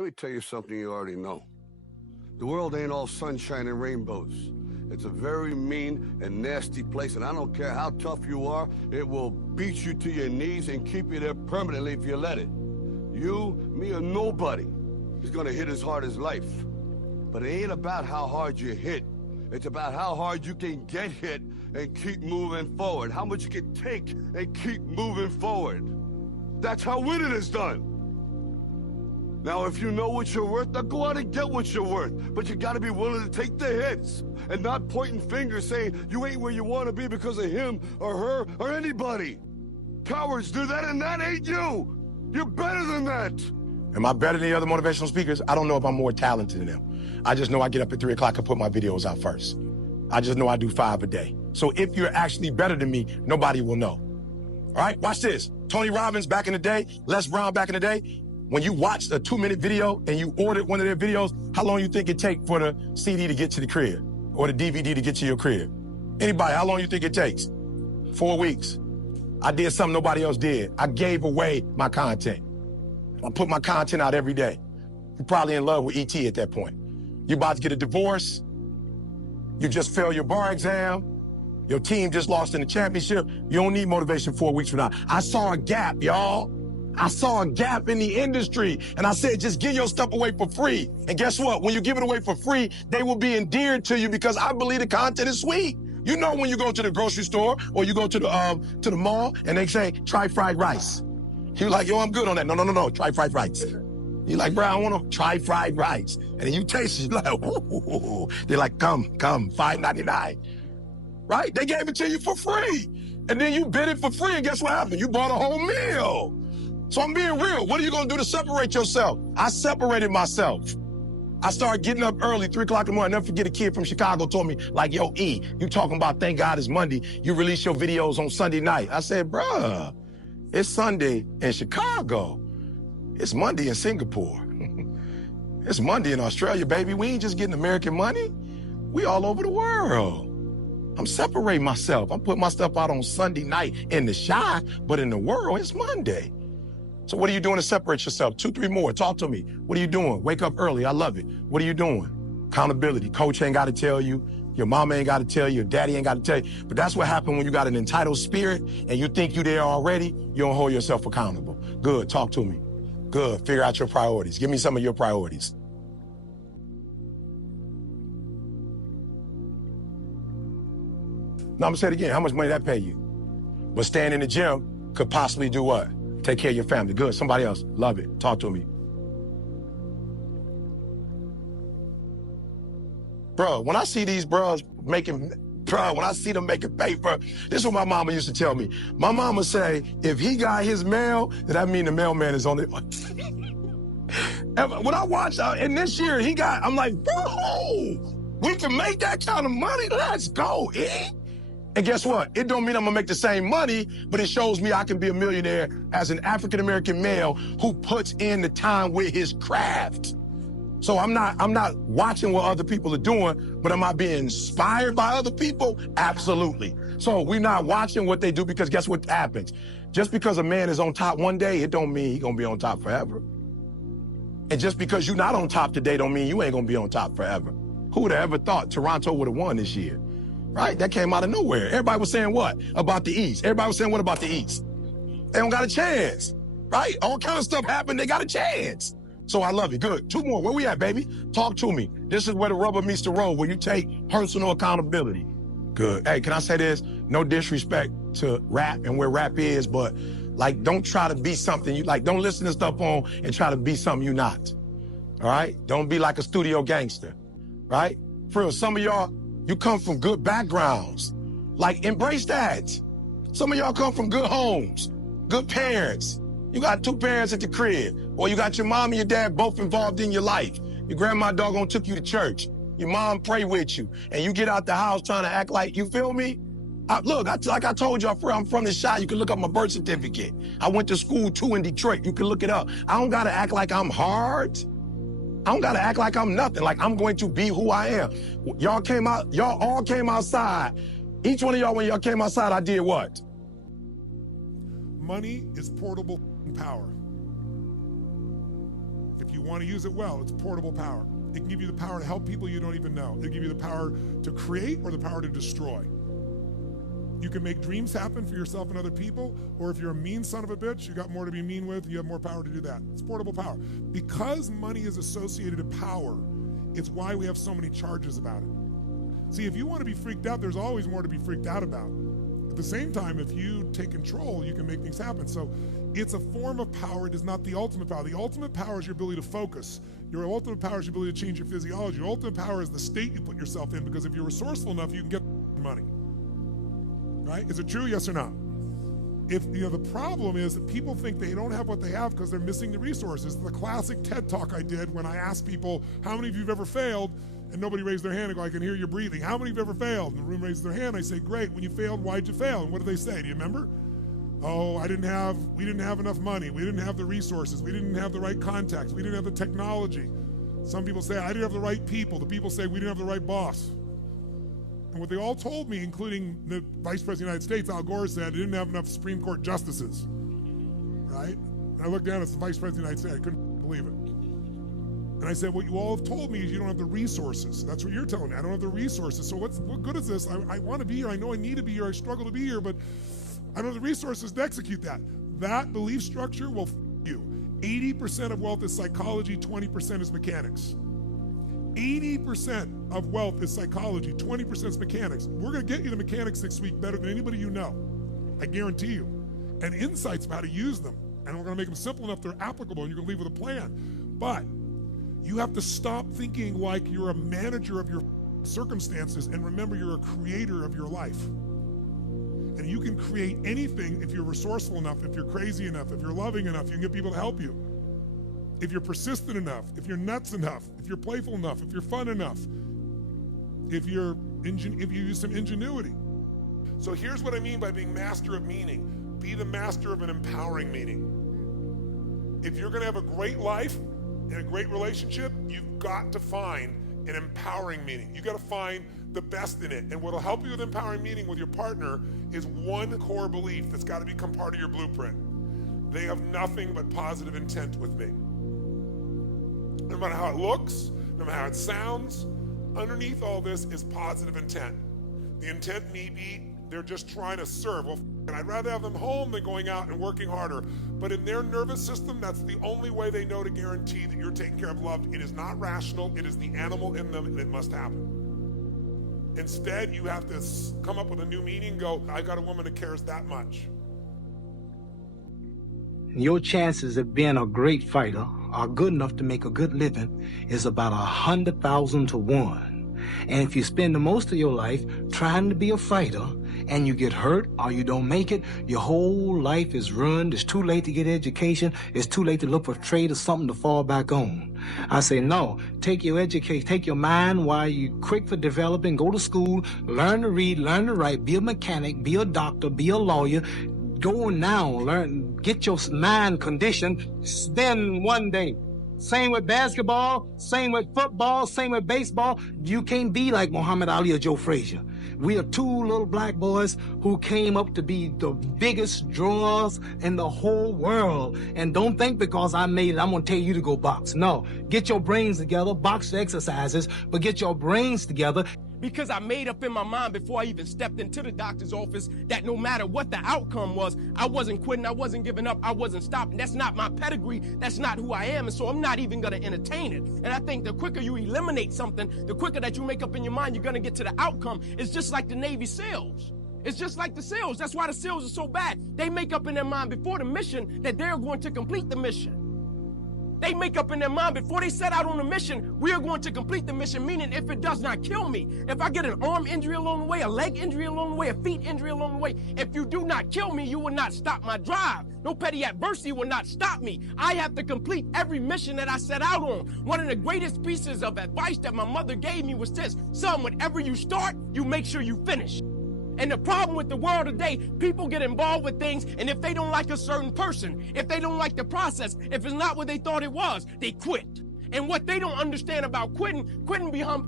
Let me tell you something you already know. The world ain't all sunshine and rainbows. It's a very mean and nasty place, and I don't care how tough you are, it will beat you to your knees and keep you there permanently if you let it. You, me, or nobody is gonna hit as hard as life. But it ain't about how hard you hit. It's about how hard you can get hit and keep moving forward. How much you can take and keep moving forward. That's how winning is done. Now, if you know what you're worth, now go out and get what you're worth. But you gotta be willing to take the hits and not pointing fingers saying you ain't where you wanna be because of him or her or anybody. Cowards do that, and that ain't you. You're better than that. Am I better than the other motivational speakers? I don't know if I'm more talented than them. I just know I get up at 3 o'clock and put my videos out first. I just know I do 5 a day. So if you're actually better than me, nobody will know. All right, watch this. Tony Robbins back in the day, Les Brown back in the day, when you watched a 2-minute video and you ordered one of their videos, how long you think it take for the CD to get to the crib or the DVD to get to your crib? Anybody, how long you think it takes? 4 weeks. I did something nobody else did. I gave away my content. I put my content out every day. You're probably in love with ET at that point. You about to get a divorce. You just failed your bar exam. Your team just lost in the championship. You don't need motivation 4 weeks from now. I saw a gap, y'all. I saw a gap in the industry, and I said, just give your stuff away for free. And guess what? When you give it away for free, they will be endeared to you because I believe the content is sweet. You know when you go to the grocery store or you go to the mall and they say, try fried rice. You're like, yo, I'm good on that. No, try fried rice. You're like, bro, I want to try fried rice. And then you taste it, you're like, ooh. They're like, come, $5.99. Right? They gave it to you for free. And then you bid it for free, and guess what happened? You bought a whole meal. So I'm being real. What are you going to do to separate yourself? I separated myself. I started getting up early, 3 o'clock in the morning. I'll never forget a kid from Chicago told me, like, yo, E, you talking about thank God it's Monday. You release your videos on Sunday night. I said, bruh, it's Sunday in Chicago. It's Monday in Singapore. It's Monday in Australia, baby. We ain't just getting American money. We all over the world. I'm separating myself. I'm putting my stuff out on Sunday night in the shy, but in the world, it's Monday. So what are you doing to separate yourself? 2, 3 more. Talk to me. What are you doing? Wake up early. I love it. What are you doing? Accountability. Coach ain't got to tell you. Your mama ain't got to tell you. Your daddy ain't got to tell you. But that's what happened when you got an entitled spirit and you think you there already. You don't hold yourself accountable. Good. Talk to me. Good. Figure out your priorities. Give me some of your priorities. Now I'm going to say it again. How much money that pay you? But staying in the gym could possibly do what? Take care of your family. Good. Somebody else. Love it. Talk to me. Bro, when I see these bros making, when I see them making paper, this is what my mama used to tell me. My mama say, if he got his mail, then that mean the mailman is on it. When I watched, and this year he got, I'm like, bro, we can make that kind of money. Let's go, eh? And guess what? It don't mean I'm gonna make the same money, but it shows me I can be a millionaire as an African-American male who puts in the time with his craft. So I'm not watching what other people are doing, but am I being inspired by other people? Absolutely. So we're not watching what they do because guess what happens? Just because a man is on top one day, it don't mean he's gonna be on top forever. And just because you're not on top today don't mean you ain't gonna be on top forever. Who would have ever thought Toronto would have won this year? Right? That came out of nowhere. Everybody was saying what about the East? Everybody was saying what about the East? They don't got a chance, right? All kind of stuff happened. They got a chance. So I love you. Good. 2 more. Where we at, baby? Talk to me. This is where the rubber meets the road, where you take personal accountability. Good. Hey, can I say this? No disrespect to rap and where rap is, but like, don't try to be something you like. Don't listen to stuff on and try to be something you're not. All right? Don't be like a studio gangster, right? For real, some of y'all, you come from good backgrounds. Like, embrace that. Some of y'all come from good homes, good parents. You got 2 parents at the crib, or you got your mom and your dad both involved in your life. Your grandma doggone took you to church. Your mom prayed with you, and you get out the house trying to act like, you feel me? Look, like I told you, I'm from the Chi. You can look up my birth certificate. I went to school too in Detroit. You can look it up. I don't gotta act like I'm hard. I don't gotta act like I'm nothing. Like, I'm going to be who I am. Y'all all came outside. Each one of y'all, when y'all came outside, I did what? Money is portable power. If you you want to use it well, it's portable power. It can give you the power to help people you don't even know. It can give you the power to create or the power to destroy. You can make dreams happen for yourself and other people, or if you're a mean son of a bitch, you got more to be mean with, you have more power to do that. It's portable power. Because money is associated to power, it's why we have so many charges about it. See, if you want to be freaked out, there's always more to be freaked out about. At the same time, if you take control, you can make things happen. So it's a form of power. It is not the ultimate power. The ultimate power is your ability to focus. Your ultimate power is your ability to change your physiology. Your ultimate power is the state you put yourself in, because if you're resourceful enough, you can get money. Right? Is it true, yes or not? If the problem is that people think they don't have what they have because they're missing the resources. The classic TED Talk I did when I asked people, how many of you have ever failed? And nobody raised their hand. I go, I can hear you breathing. How many of you have ever failed? And the room raises their hand. I say, great. When you failed, why'd you fail? And what do they say? Do you remember? Oh, we didn't have enough money. We didn't have the resources. We didn't have the right contacts. We didn't have the technology. Some people say, I didn't have the right people. The people say, we didn't have the right boss. And what they all told me, including the Vice President of the United States, Al Gore, said, they didn't have enough Supreme Court justices, right? And I looked down at the Vice President of the United States. I couldn't believe it. And I said, what you all have told me is you don't have the resources. That's what you're telling me. I don't have the resources. So what good is this? I want to be here. I know I need to be here. I struggle to be here, but I don't have the resources to execute that. That belief structure will f you. 80% of wealth is psychology, 20% is mechanics. 80% of wealth is psychology, 20% is mechanics. We're going to get you the mechanics next week better than anybody you know. I guarantee you. And insights of how to use them. And we're going to make them simple enough they're applicable, and you're going to leave with a plan. But you have to stop thinking like you're a manager of your circumstances, and remember you're a creator of your life. And you can create anything if you're resourceful enough, if you're crazy enough, if you're loving enough, you can get people to help you. If you're persistent enough, if you're nuts enough, if you're playful enough, if you're fun enough, if you use some ingenuity. So here's what I mean by being master of meaning. Be the master of an empowering meaning. If you're gonna have a great life and a great relationship, you've got to find an empowering meaning. You gotta find the best in it. And what'll help you with empowering meaning with your partner is one core belief that's gotta become part of your blueprint. They have nothing but positive intent with me. No matter how it looks, no matter how it sounds, underneath all this is positive intent. The intent may be they're just trying to serve. Well, and I'd rather have them home than going out and working harder. But in their nervous system, that's the only way they know to guarantee that you're taken care of, loved. It is not rational. It is the animal in them, and it must happen. Instead, you have to come up with a new meaning, go, I got a woman that cares that much. Your chances of being a great fighter or good enough to make a good living is about 100,000 to 1. And if you spend the most of your life trying to be a fighter and you get hurt or you don't make it, your whole life is ruined. It's too late to get education. It's too late to look for trade or something to fall back on. I say, no, take your education, take your mind while you're quick for developing, go to school, learn to read, learn to write, be a mechanic, be a doctor, be a lawyer. Go now, learn, get your mind conditioned, spend one day. Same with basketball, same with football, same with baseball. You can't be like Muhammad Ali or Joe Frazier. We are two little black boys who came up to be the biggest drawers in the whole world. And don't think because I made it, I'm gonna tell you to go box. No, get your brains together, box the exercises, but get your brains together. Because I made up in my mind before I even stepped into the doctor's office that no matter what the outcome was, I wasn't quitting, I wasn't giving up, I wasn't stopping. That's not my pedigree, that's not who I am, and so I'm not even gonna entertain it. And I think the quicker you eliminate something, the quicker that you make up in your mind you're gonna get to the outcome. It's just like the Navy SEALs. It's just like the SEALs. That's why the SEALs are so bad. They make up in their mind before the mission that they're going to complete the mission. They make up in their mind before they set out on a mission, we are going to complete the mission, meaning if it does not kill me, if I get an arm injury along the way, a leg injury along the way, a feet injury along the way, if you do not kill me, you will not stop my drive. No petty adversity will not stop me. I have to complete every mission that I set out on. One of the greatest pieces of advice that my mother gave me was this: son, whatever you start, you make sure you finish. And the problem with the world today, people get involved with things, and if they don't like a certain person, if they don't like the process, if it's not what they thought it was, they quit. And what they don't understand about quitting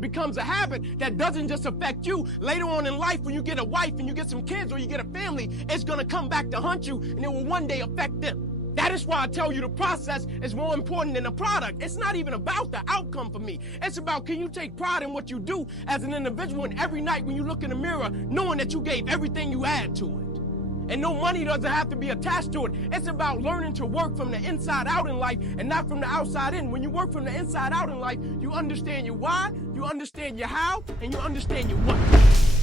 becomes a habit that doesn't just affect you. Later on in life, when you get a wife and you get some kids or you get a family, it's going to come back to haunt you, and it will one day affect them. That is why I tell you the process is more important than the product. It's not even about the outcome for me. It's about, can you take pride in what you do as an individual, and every night when you look in the mirror, knowing that you gave everything you had to it. And no money doesn't have to be attached to it. It's about learning to work from the inside out in life and not from the outside in. When you work from the inside out in life, you understand your why, you understand your how, and you understand your what.